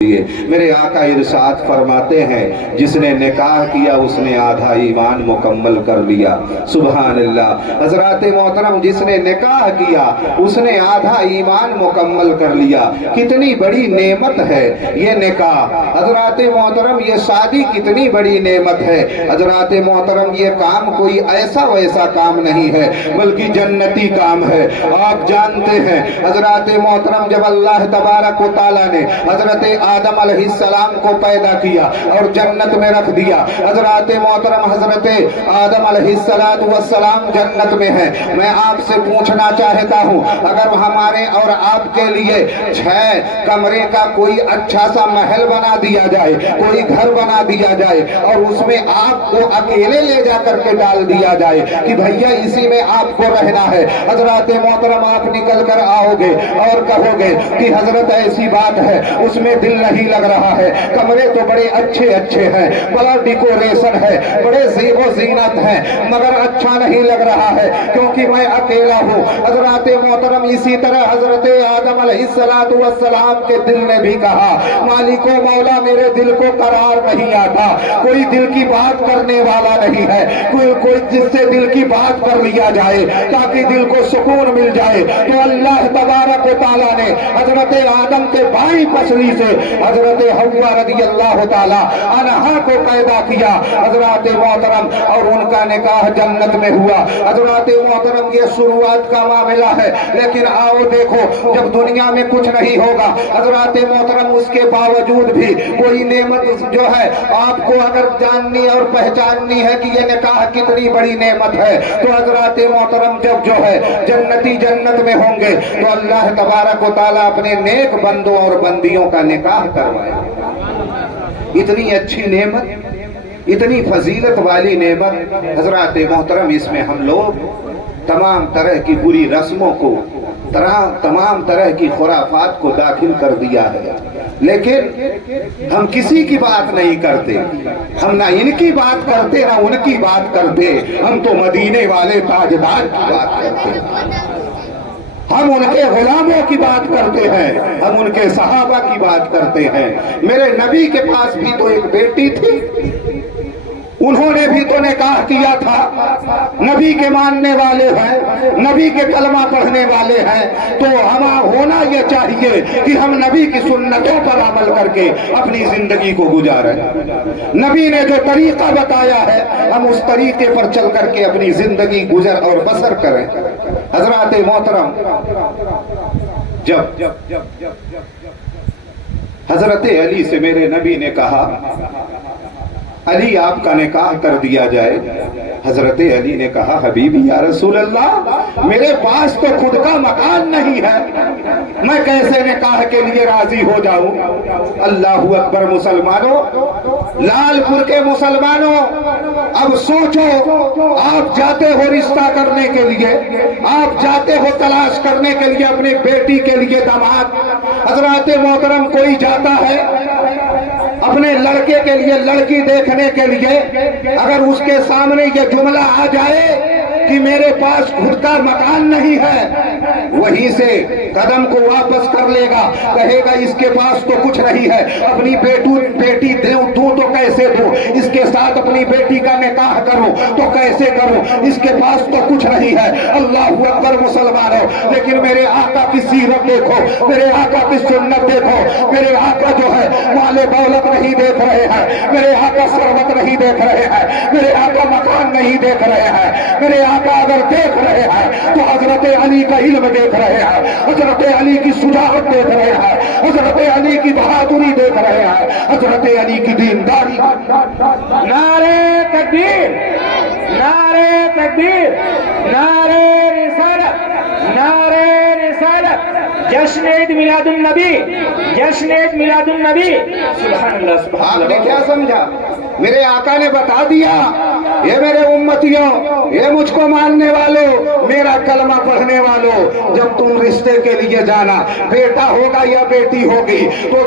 میرے آقا ارشاد فرماتے ہیں جس نے نکاح کیا اس نے آدھا ایمان مکمل کر لیا۔ سبحان اللہ۔ حضرات محترم، جس نے نکاح کیا اس نے آدھا ایمان مکمل کر لیا۔ کتنی بڑی نعمت ہے یہ نکاح حضرات محترم، یہ شادی کتنی بڑی نعمت ہے حضرات محترم۔ یہ کام کوئی ایسا ویسا کام نہیں ہے بلکہ جنتی کام ہے۔ آپ جانتے ہیں حضرات محترم، جب اللہ تبارک و تعالیٰ نے حضرت آدم علیہ السلام کو پیدا کیا اور جنت میں رکھ دیا، حضرات محترم حضرت آدم علیہ السلام جنت میں ہیں۔ میں آپ سے پوچھنا چاہتا ہوں، اگر ہمارے اور آپ کے لیے 6 کمرے کا کوئی اچھا سا محل بنا دیا جائے، کوئی گھر بنا دیا جائے اور اس میں آپ کو اکیلے لے جا کر کے ڈال دیا جائے کہ بھیا اسی میں آپ کو رہنا ہے، حضرات محترم آپ نکل کر آؤ گے اور کہو گے کہ حضرت ایسی بات ہے اس میں دل نہیں لگ رہا ہے، کمرے تو بڑے اچھے ہیں، بڑا ڈیکوریشن ہے، بڑے زیب و زینت ہیں، مگر اچھا نہیں لگ رہا ہے کیونکہ میں اکیلا ہوں۔ حضرات محترم اسی طرح حضرت آدم علیہ السلام کے دل نے بھی کہا مالک و مولا میرے دل کو قرار نہیں آتا، کوئی دل کی بات کرنے والا نہیں ہے، کوئی جس سے دل کی بات کر لیا جائے تاکہ دل کو سکون مل جائے۔ تو اللہ تبارک و تعالیٰ نے حضرت آدم کے بائیں پسلی سے حضرت حوا رضی اللہ تعالی عنہا کو پیدا کیا حضرات محترم، اور ان کا نکاح جنت میں ہوا۔ حضرات محترم یہ شروعات کا معاملہ ہے، لیکن آؤ دیکھو جب دنیا میں کچھ نہیں ہوگا حضرات محترم اس کے باوجود بھی کوئی نعمت جو ہے آپ کو اگر جاننی اور پہچاننی ہے کہ یہ نکاح کتنی بڑی نعمت ہے تو حضرات محترم جب جو ہے جنتی جنت میں ہوں گے تو اللہ تبارک و تعالیٰ اپنے نیک بندوں اور بندیوں کا نکاح کروائے۔ اتنی اچھی نعمت، اتنی فضیلت والی نعمت حضرات محترم، اس میں ہم لوگ تمام طرح کی بری رسموں کو، تمام طرح کی خرافات کو داخل کر دیا ہے، لیکن ہم کسی کی بات نہیں کرتے، ہم نہ ان کی بات کرتے نہ ان کی بات کرتے، ہم تو مدینے والے تاجدار کی بات کرتے ہیں، ہم ان کے غلاموں کی بات کرتے ہیں، ہم ان کے صحابہ کی بات کرتے ہیں۔ میرے نبی کے پاس بھی تو ایک بیٹی تھی، انہوں نے بھی تو نکاح کیا تھا، نبی کے ماننے والے ہیں، نبی کے کلمہ پڑھنے والے ہیں، تو ہمیں ہونا یہ چاہیے کہ ہم نبی کی سنتوں پر عمل کر کے اپنی زندگی کو گزاریں۔ نبی نے جو طریقہ بتایا ہے ہم اس طریقے پر چل کر کے اپنی زندگی گزر اور بسر کریں۔ حضرات محترم، جب حضرت علی سے میرے نبی نے کہا علی آپ کا نکاح کر دیا جائے، حضرت علی نے کہا حبیبی یا رسول اللہ میرے پاس تو خود کا مکان نہیں ہے، میں کیسے نکاح کے لیے راضی ہو جاؤں؟ اللہ اکبر مسلمانوں، لال پور کے مسلمانوں، اب سوچو آپ جاتے ہو رشتہ کرنے کے لیے، آپ جاتے ہو تلاش کرنے کے لیے اپنی بیٹی کے لیے داماد۔ حضرات محترم کوئی جاتا ہے اپنے لڑکے کے لیے لڑکی دیکھنے کے لیے، اگر اس کے سامنے یہ جملہ آ جائے کہ میرے پاس خود کا مکان نہیں ہے، وہیں سے قدم کو واپس کر لے گا، کہے گا اس کے پاس تو کچھ نہیں ہے، اپنی بیٹی دوں تو کیسے دوں، اس کے ساتھ اپنی بیٹی کا نکاح کروں تو کیسے کروں، اس کے پاس تو کچھ نہیں ہے۔ اللہ اکبر مسلمانوں، لیکن میرے آقا کی سیرت دیکھو، میرے آقا کی سنت دیکھو، میرے آقا جو ہے مال دولت نہیں دیکھ رہے ہیں، میرے آقا ثروت نہیں دیکھ رہے ہیں، میرے آقا مکان نہیں دیکھ رہے ہیں، میرے آقا اگر دیکھ رہے ہیں تو حضرت علی کا علم دیکھ رہے ہیں، حضرت علی کی شجاعت دیکھ رہے ہیں، حضرت علی کی بہادری دیکھ رہے ہیں، حضرت علی کی دینداری۔ نعرہ تکبیر، نعرہ تکبیر، نعرہ رسالت، نعرہ رسالت، جشن عید میلاد النبی، جشن عید میلاد النبی۔ سبحان اللہ، سبحان اللہ۔ آپ نے کیا سمجھا؟ میرے آقا نے بتا دیا یہ میرے امتیوں، یہ مجھ کو ماننے والوں، میرا کلمہ پڑھنے والوں، جب تم رشتے کے لیے جانا، بیٹا ہوگا یا بیٹی ہوگی تو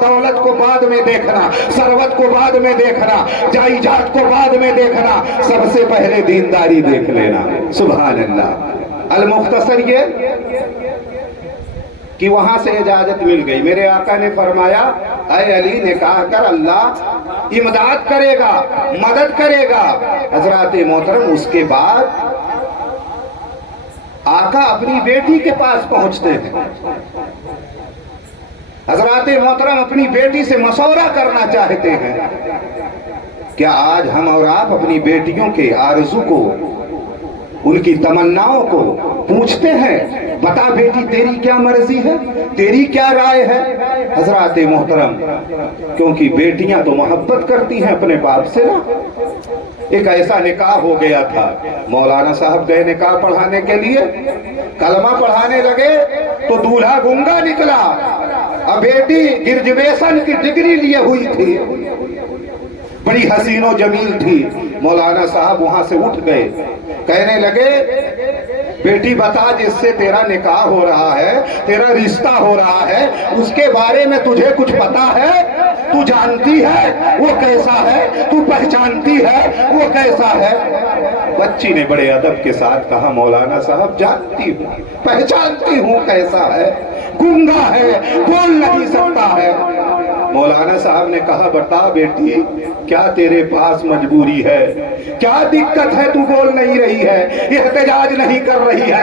دولت کو بعد میں دیکھنا، ثروت کو بعد میں دیکھنا، جائیداد کو بعد میں دیکھنا، سب سے پہلے دینداری دیکھ لینا۔ سبحان اللہ۔ المختصر یہ کہ وہاں سے اجازت مل گئی. میرے آقا نے فرمایا اے علی نکاح کر، اللہ امداد کرے گا، مدد کرے گا. حضرات محترم اس کے بعد آقا اپنی بیٹی کے پاس پہنچتے ہیں. حضرات محترم اپنی بیٹی سے مشورہ کرنا چاہتے ہیں. کیا آج ہم اور آپ اپنی بیٹیوں کے آرزو کو، ان کی تمناؤں کو پوچھتے ہیں؟ بتا بیٹی تیری کیا مرضی ہے، تیری کیا رائے ہے؟ حضرات محترم کیونکہ بیٹیاں تو محبت کرتی ہیں اپنے باپ سے نا. ایک ایسا نکاح ہو گیا تھا، مولانا صاحب گئے نکاح پڑھانے کے لیے، کلمہ پڑھانے لگے تو دولہا گنگا نکلا. اب بیٹی گریجویشن کی ڈگری لیے ہوئی تھی، بڑی حسین و جمیل تھی. مولانا صاحب وہاں سے اٹھ گئے، کہنے لگے بیٹی بتا جس سے تیرا نکاح ہو رہا ہے، تیرا رشتہ ہو رہا ہے، اس کے بارے میں تجھے کچھ پتا ہے؟ تو جانتی ہے وہ کیسا ہے؟ تو پہچانتی ہے وہ کیسا ہے؟ بچی نے بڑے ادب کے ساتھ کہا مولانا صاحب جانتی ہوں، پہچانتی ہوں کیسا ہے، گنگا ہے، بول نہیں سکتا ہے. مولانا صاحب نے کہا بتا بیٹی کیا تیرے پاس مجبوری ہے، کیا دقت ہے، تو بول نہیں رہی ہے، احتجاج نہیں کر رہی ہے،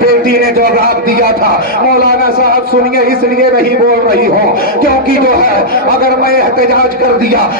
بیٹی نے جواب دیا تھا مولانا صاحب سنیے اس لیے نہیں بول رہی ہوں کیونکہ جو ہے اگر میں احتجاج کر دیا،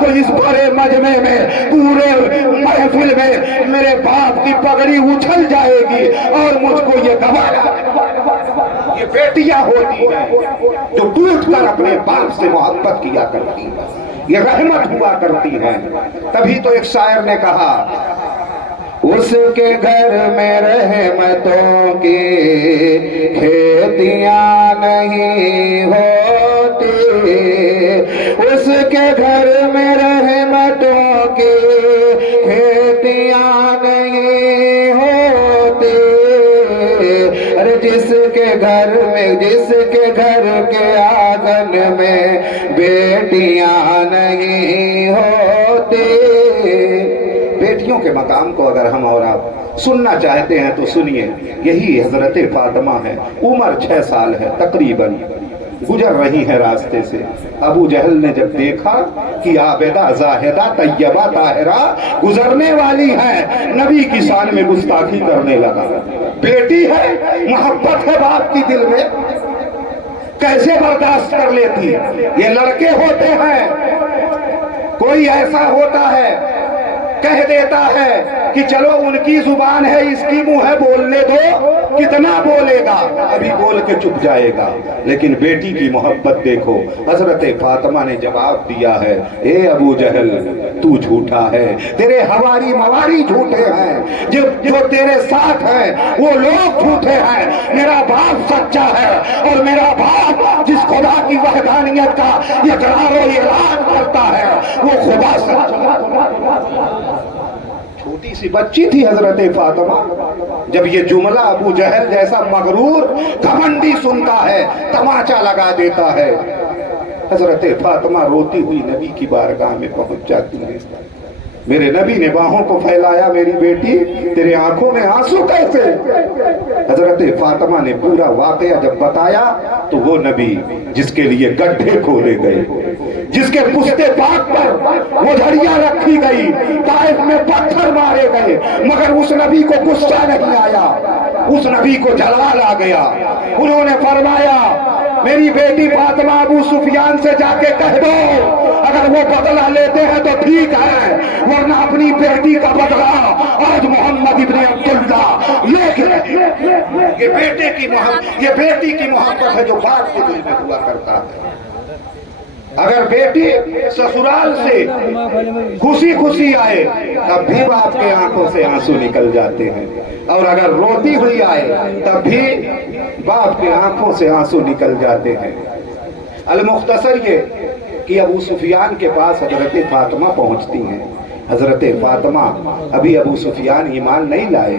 تو اس بڑے مجمع میں، پورے محفل میں میرے باپ کی پگڑی اچھل جائے گی اور مجھ کو یہ گواہ. یہ بیٹیاں ہوتی ہیں جو ٹوٹ کر اپنے باپ سے محبت کیا کرتی ہیں، یہ رحمت ہوا کرتی ہیں. تبھی تو ایک شاعر نے کہا اس کے گھر میں رحمتوں کی کھیتیاں نہیں ہوتی، اس کے گھر میں رحمتوں کی کھیتیاں نہیں ہوتی. جس کے گھر میں، جس کے گھر کے آنگن میں بیٹیاں نہیں ہوتی. بیٹیوں کے مقام کو اگر ہم اور آپ سننا چاہتے ہیں تو سنیے. یہی حضرت فاطمہ ہے، عمر 6 سال ہے تقریباً، گزر رہی ہے راستے سے. ابو جہل نے جب دیکھا کہ عابدہ زاہدہ طیبہ طاہرہ گزرنے والی ہے، نبی کی شان میں گستاخی کرنے لگا. بیٹی ہے، محبت ہے باپ کی دل میں، کیسے برداشت کر لیتی؟ یہ لڑکے ہوتے ہیں، کوئی ایسا ہوتا ہے کہہ دیتا ہے کہ چلو ان کی زبان ہے، اس کی منہ ہے، بولنے دو، کتنا بولے گا، ابھی بول کے چپ جائے گا. لیکن بیٹی کی محبت دیکھو. حضرت فاطمہ نے جواب دیا ہے اے ابو جہل تو جھوٹا ہے، تیرے حواری مواری جھوٹے ہیں، جو تیرے ساتھ ہیں وہ لوگ جھوٹے ہیں. میرا باپ سچا ہے اور میرا باپ جس خدا کی وحدانیت کا اقرار و اعلان کرتا ہے وہ خدا سچا. چھوٹی سی بچی تھی حضرت فاطمہ، جب یہ جملہ ابو جہل جیسا مغرور گھمنڈی سنتا ہے تماچا لگا دیتا ہے. حضرت فاطمہ روتی ہوئی نبی کی بارگاہ میں پہنچ جاتی ہے. میرے نبی نے باہوں کو پھیلایا، میری بیٹی تیرے آنکھوں میں آنسو کیسے؟ حضرت فاطمہ نے پورا واقعہ جب بتایا تو وہ نبی جس کے لیے گڈھے کھولے گئے، جس کے پشتے پاک پر وہ جھڑیاں رکھی گئی، طائف میں پتھر مارے گئے، مگر اس نبی کو غصہ نہیں آیا، اس نبی کو جلال آ گیا. انہوں نے فرمایا میری بیٹی فاطمہ ابو سفیان سے جا کے کہہ دو اگر وہ بدلہ لیتے ہیں تو ٹھیک ہے، ورنہ اپنی بیٹی کا بدلہ آج محمد ابن عبداللہ یہ بیٹے کی محبت، یہ بیٹی کی محبت ہے جو باپ کے دل میں ہوا کرتا ہے. اگر بیٹی سسرال سے خوشی خوشی آئے تب بھی باپ کے آنکھوں سے آنسو نکل جاتے ہیں، اور اگر روتی ہوئی آئے تب بھی باپ کے آنکھوں سے آنسو نکل جاتے ہیں. المختصر یہ کہ ابو سفیان کے پاس حضرت فاطمہ پہنچتی ہیں. حضرت فاطمہ ابھی ابو سفیان ایمان نہیں لائے،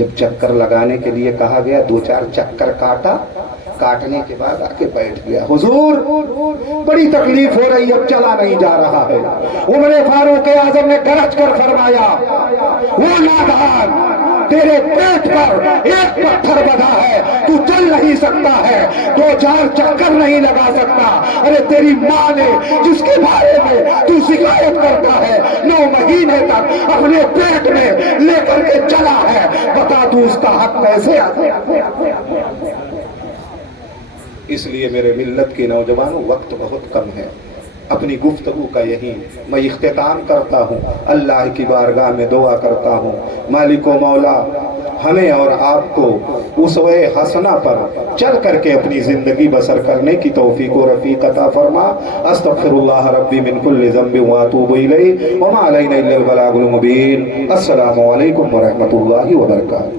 جب چکر لگانے کے لیے کہا گیا 2-4 چکر کاٹا، کاٹنے کے بعد آ کے بیٹھ گیا، حضور بڑی تکلیف ہو رہی، اب چلا نہیں جا رہا ہے۔ عمر فاروق اعظم نے گرج کر فرمایا، وہ نادان، تیرے پیٹ پر ایک پتھر بندھا ہے، تو چل نہیں سکتا ہے، 2-4 چکر نہیں لگا سکتا۔ ارے تیری ماں نے جس کے بارے میں تو شکایت کرتا ہے 9 مہینے تک اپنے پیٹ میں لے کر کے چلا ہے، بتا تو اس کا حق کیسے آتا؟ اس لیے میرے ملت کے نوجوانوں، وقت بہت کم ہے، اپنی گفتگو کا یہی میں اختتام کرتا ہوں، اللہ کی بارگاہ میں دعا کرتا ہوں، مالک و مولا ہمیں اور آپ کو اسوہ حسنہ پر چل کر کے اپنی زندگی بسر کرنے کی توفیق و رفیق عطا فرما۔ استغفر اللہ ربی من کل ذنب واتوب الیہ وما علینا الا البلاغ المبین۔ السلام علیکم ورحمۃ اللہ وبرکاتہ۔